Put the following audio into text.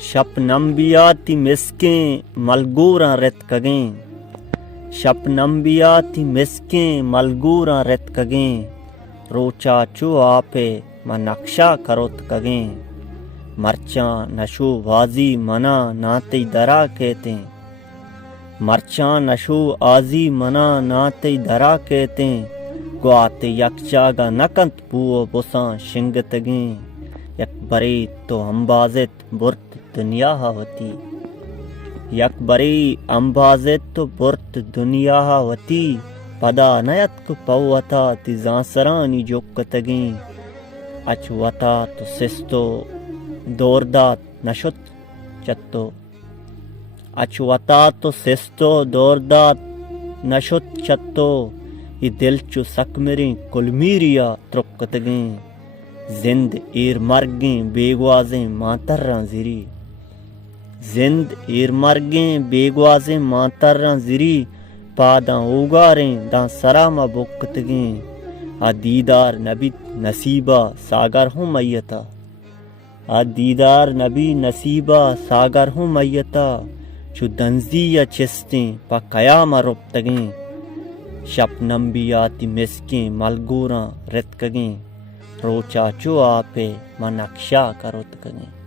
शपनम बियाती मिसकें मलगूरा रत कगें, शपनम बियाती मिसकें मलगूरा रत कगें, रोचा चो आपे म नक्शा करोत कगें, मरचा नशो वाजी मना नाते दरा कहते, मरचा नशो आजी मना नाते दरा कहते, ग्वाते यकचागा नकंत पुओ बुसा शिंगतगें, यक बरे तो अंबाजित बुर्त दुनिया होती, यक बरे अंबाजित तो बुर्त दुनिया होती, पदा नयत को पवता तिजांसरानी जोकतगें, अचवता तो सिस्तो दोरदात नशुत चत्तो, अचवता तो सिस्तो दोरदात नशुत चत्तो, ये दिल चो सकमरें कुलमीरिया त्रुकतगें, जिंद एर मरगें बेगवाजें मातर्रां जिरी, जिंद एर मरगें बेगवाजें मातर्रां जिरी, पादां उगारें दां सरामा बुकतगें, आ दीदार नबी नसीबा सागर हूँ मैयता, आ दीदार नबी नसीबा सागर हूँ मैयता, चु दंजी या चिस्तें पा कयामा रुपतगें, शपनम बियाती मिसकें मलगूरां रत कगें, रोचा चो आपे म नक्शा करोत कगें।